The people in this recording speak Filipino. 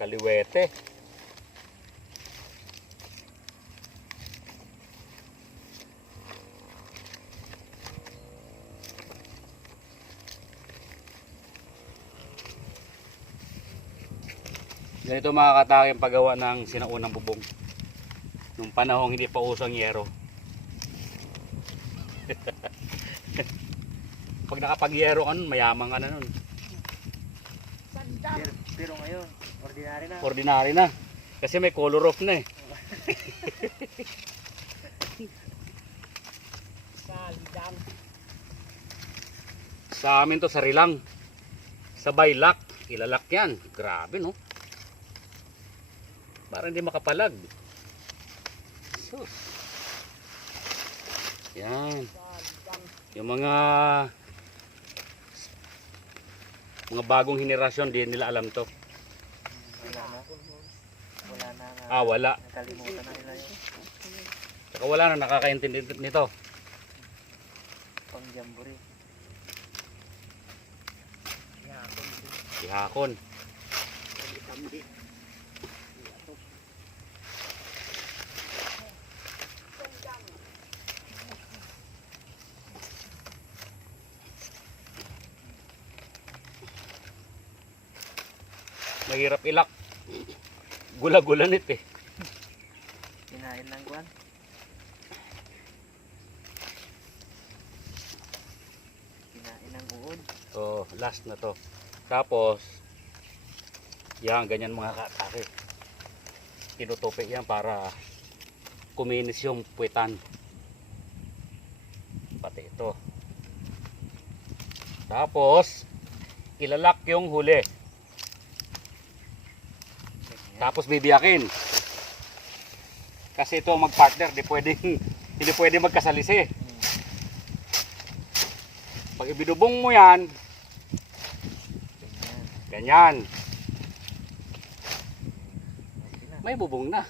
Kaliwete. Ganito mga katake ang paggawa ng sinaunang bubong. Nung panahong hindi pa uso ang yero. Pag nakapag-yero ka nun, mayaman ka na nun. Pero ngayon, ordinary na. Ordinary na. Kasi may color off na eh. Salidang. Sa amin to sarilang. Sa baylak. Ilalak yan. Grabe no. Para hindi makapalag. Sus. Yan. Yung mga bagong henerasyon di nila alam to. Wala na. Wala na. Wala. Nakalimutan na nila yun. Saka wala na nakakaintindi nito. Pang jamboree. Ihakon. Mahirap ilak. Gula-gulanit eh. Kinain ng kwan. Kinain ng uod. So, last na to. Tapos, yan, ganyan mga katake. Tinutupi yan para kuminis yung puwetan. Pati ito. Tapos, ilalak yung huli. Tapos bibiyakin. Kasi ito ang mag-partner, hindi pwedeng magkasalisi. Pag ibinubong mo yan, ganyan. May bubong na.